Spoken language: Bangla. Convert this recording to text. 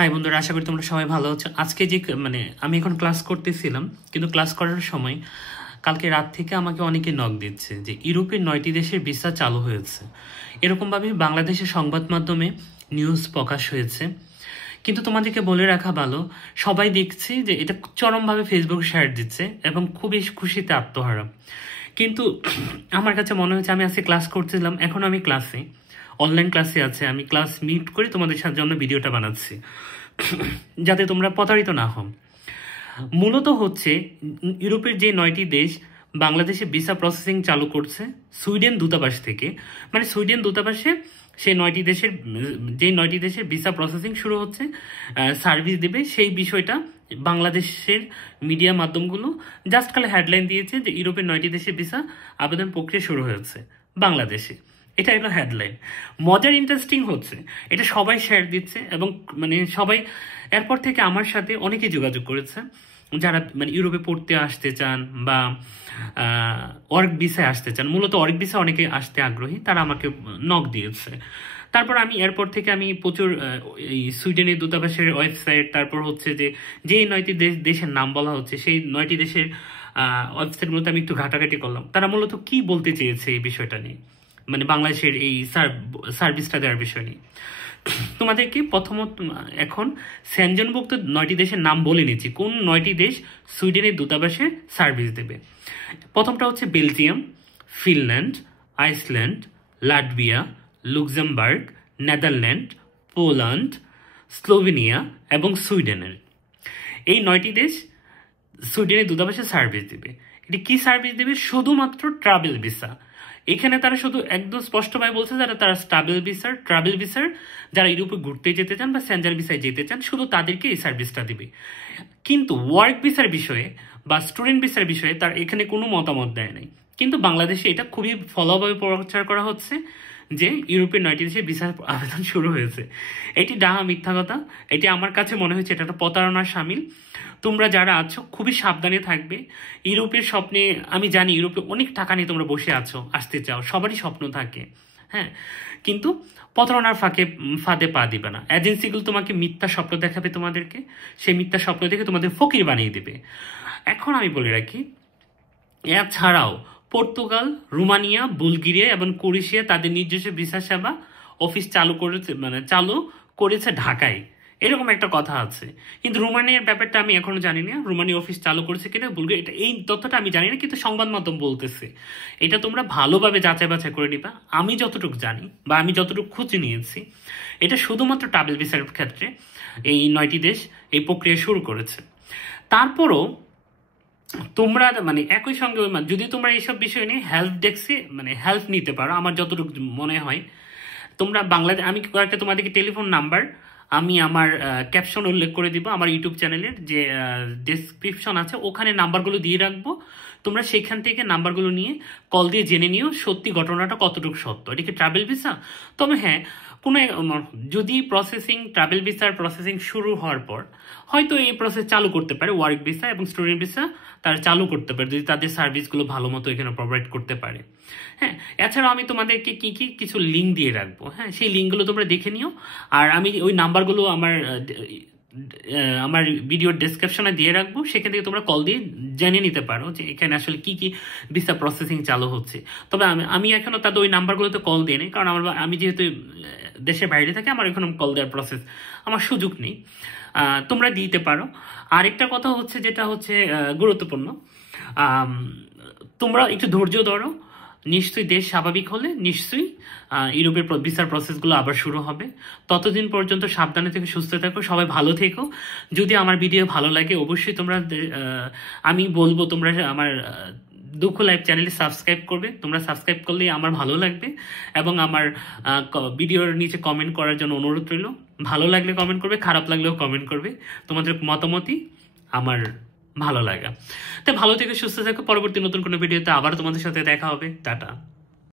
হাই বন্ধুরা, আশা করি তোমরা সবাই ভালো আছো। আজকে যে আমি এখন ক্লাস করতেছিলাম, কিন্তু ক্লাস করার সময় কালকে রাত থেকে আমাকে অনেকে নক দিচ্ছে যে ইউরোপের 9টি দেশের ভিসা চালু হয়েছে। এরকমভাবে বাংলাদেশের সংবাদ মাধ্যমে নিউজ প্রকাশ হয়েছে। কিন্তু তোমাদেরকে বলে রাখা ভালো, সবাই দেখছে যে এটা চরমভাবে ফেসবুক শেয়ার দিচ্ছে এবং খুবই খুশিতে আত্মহারা। কিন্তু আমার কাছে মনে হচ্ছে আমি আজকে ক্লাস করছিলাম, এখন আমি ক্লাসে অনলাইন ক্লাসে আছে, আমি ক্লাস মিট করে তোমাদের জন্য ভিডিওটা বানাচ্ছি যাতে তোমরা প্রতারিত না হও। মূলত হচ্ছে ইউরোপের যে 9টি দেশ বাংলাদেশে ভিসা প্রসেসিং চালু করছে সুইডেন দূতাবাস থেকে, মানে সুইডেন দূতাবাসে সেই 9টি দেশের যেই 9টি দেশের ভিসা প্রসেসিং শুরু হচ্ছে, সার্ভিস দেবে, সেই বিষয়টা বাংলাদেশের মিডিয়া মাধ্যমগুলো জাস্ট খালি হেডলাইন দিয়েছে যে ইউরোপের 9টি দেশের ভিসা আবেদন প্রক্রিয়া শুরু হয়েছে বাংলাদেশে। এটা একটা হেডলাইন। মজার ইন্টারেস্টিং হচ্ছে এটা সবাই শেয়ার দিচ্ছে এবং সবাই এরপর থেকে আমার সাথে অনেকে যোগাযোগ করেছে যারা ইউরোপে পড়তে আসতে চান বা ওয়ার্ক ভিসায় আসতে চান। মূলত ওয়ার্ক ভিসা অনেকে আসতে আগ্রহী, তারা আমাকে নক দিয়েছে। তারপর আমি এরপর থেকে আমি প্রচুর এই সুইডেনের দূতাবাসের ওয়েবসাইট, তারপর হচ্ছে যেই 9টি দেশের নাম বলা হচ্ছে সেই 9টি দেশের ওয়েবসাইটগুলোতে আমি একটু ঘাটাঘাটি করলাম তারা মূলত কি বলতে চেয়েছে এই বিষয়টা নিয়ে, বাংলাদেশের এই সার্ভিসটা দেওয়ার বিষয় নিয়ে। তোমাদেরকে প্রথমত এখন সেনজনভুক্ত 9টি দেশের নাম বলে নিচ্ছি, কোন 9টি দেশ সুইডেনের দূতাবাসে সার্ভিস দেবে। প্রথমটা হচ্ছে Belgium, Finland, Iceland, Latvia, Luxembourg, Netherland, Poland, Slovenia এবং সুইডেনের এই 9টি দেশ সুইডেনের দূতাবাসে সার্ভিস দেবে। এটি কি সার্ভিস দেবে? শুধুমাত্র ট্রাভেল ভিসা। এখানে তারা শুধু একদম স্পষ্টভাবে বলছে যারা তারা ট্রাভেল ভিসার যারা ইউরোপে ঘুরতে যেতে চান বা সেনজেন ভিসায় যেতে চান, শুধু তাদেরকে এই সার্ভিসটা দিবে। কিন্তু ওয়ার্ক ভিসার বিষয়ে বা স্টুডেন্ট ভিসার বিষয়ে তার এখানে কোনো মতামত দেয় নাই। কিন্তু বাংলাদেশে এটা খুবই ফলোভাবে প্রচার করা হচ্ছে যে ইউরোপের 9টি দেশে ভিসার আবেদন শুরু হয়েছে। এটি ডাহা মিথ্যা কথা। এটি আমার কাছে মনে হচ্ছে এটা একটা প্রতারণার সামিল। তোমরা যারা আছো খুবই সাবধানে থাকবে। ইউরোপের স্বপ্নে, আমি জানি ইউরোপে অনেক টাকা নিয়ে তোমরা বসে আছো, আসতে চাও, সবারই স্বপ্ন থাকে, হ্যাঁ, কিন্তু প্রতারণার ফাঁদে পা দিবে না। এজেন্সিগুলো তোমাকে মিথ্যা স্বপ্ন দেখাবে, তোমাদেরকে সেই মিথ্যা স্বপ্ন দেখে তোমাদের ফকির বানিয়ে দেবে। এখন আমি বলে রাখি, এছাড়াও পর্তুগাল, রোমানিয়া, বুলগেরিয়া এবং ক্রোয়েশিয়া তাদের নিজস্ব ভিসা সেবা অফিস চালু করেছে ঢাকায়, এরকম একটা কথা আছে। কিন্তু রোমানিয়ার ব্যাপারটা আমি এখনো জানি না, রোমানিয়া অফিস চালু করেছে কিনা, বুলগেরিয়া, এই তথ্যটা আমি জানি না, কিন্তু সংবাদ মাধ্যম বলতেছে। এটা তোমরা ভালোভাবে যাচাই বাছাই করে নিবা। আমি যতটুকু জানি বা আমি যতটুকু খুঁজে নিয়েছি, এটা শুধুমাত্র ট্রাভেল ভিসার ক্ষেত্রে এই 9টি দেশ এই প্রক্রিয়া শুরু করেছে। তারপরও তোমরা একই সঙ্গে যদি তোমরা এইসব বিষয় নিয়ে হেল্প ডেস্কে হেল্প নিতে পারো, আমার যতটুকু মনে হয় তোমরা বাংলাদেশ, আমি কয়েকটা তোমাদেরকে টেলিফোন নাম্বার আমি আমার ক্যাপশন উল্লেখ করে দিব, আমার ইউটিউব চ্যানেলের যে ডেসক্রিপশন আছে ওখানে নাম্বারগুলো দিয়ে রাখবো। তোমরা সেখান থেকে নাম্বারগুলো নিয়ে কল দিয়ে জেনে নিও সত্যি ঘটনাটা কতটুকু সত্য, এটা কি ট্রাভেল ভিসা। তবে হ্যাঁ, কোনো যদি ট্রাভেল ভিসার প্রসেসিং শুরু হওয়ার পর হয়তো এই প্রসেস চালু করতে পারে, ওয়ার্ক ভিসা এবং স্টুডেন্ট ভিসা তারা চালু করতে পারে যদি তাদের সার্ভিসগুলো ভালো মতো এখানে প্রোভাইড করতে পারে। হ্যাঁ, এছাড়াও আমি তোমাদেরকে কিছু লিঙ্ক দিয়ে রাখবো, হ্যাঁ, সেই লিঙ্কগুলো তোমরা দেখে নিও। আর আমি ওই নাম্বারগুলো আমার ভিডিওর ডেসক্রিপশনে দিয়ে রাখবো, সেখান থেকে তোমরা কল দিয়ে জেনে নিতে পারো যে এখানে আসলে কি ভিসা প্রসেসিং চালু হচ্ছে। তবে আমি এখনো তাদের ওই নাম্বারগুলোতে কল দিই নি, কারণ আমি যেহেতু দেশের বাইরে থাকি, আমার এখনো কল দেওয়ার প্রসেস আমার সুযোগ নেই। তোমরা দিতে পারো। আরেকটা কথা হচ্ছে, যেটা হচ্ছে গুরুত্বপূর্ণ, তোমরা একটু ধৈর্য ধরো। নিশ্চয়ই দেশ স্বাভাবিক হলে নিশ্চয়ই ইউরোপের ভিসার প্রসেসগুলো আবার শুরু হবে। ততদিন পর্যন্ত সাবধানে থেকে সুস্থ থাকো, সবাই ভালো থেকো। যদি আমার ভিডিও ভালো লাগে অবশ্যই তোমরা, আমি বলবো তোমরা আমার দুঃখ লাইভ চ্যানেলে সাবস্ক্রাইব করবে। তোমরা সাবস্ক্রাইব করলে আমার ভালো লাগবে এবং আমার ভিডিওর নিচে কমেন্ট করার জন্য অনুরোধ রইল। ভালো লাগলে কমেন্ট করবে, খারাপ লাগলেও কমেন্ট করবে। তোমাদের মতামতই আমার ভালো লাগা। তাই ভালো থেকে সুস্থ থাকো। পরবর্তী নতুন কোনো ভিডিওতে আবার তোমাদের সাথে দেখা হবে। টাটা।